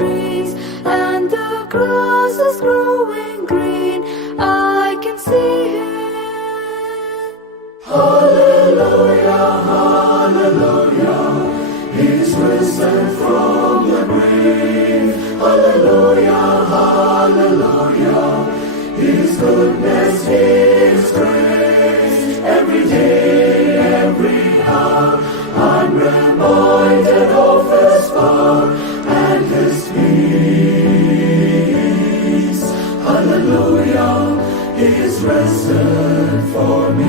trees, and the grass is growing green. I can see Him. Hallelujah, hallelujah, He's risen from the grave. Hallelujah, hallelujah, His goodness, His grace. Every day, every hour, I'm reminded of His power and His peace. Hallelujah, He is risen for me.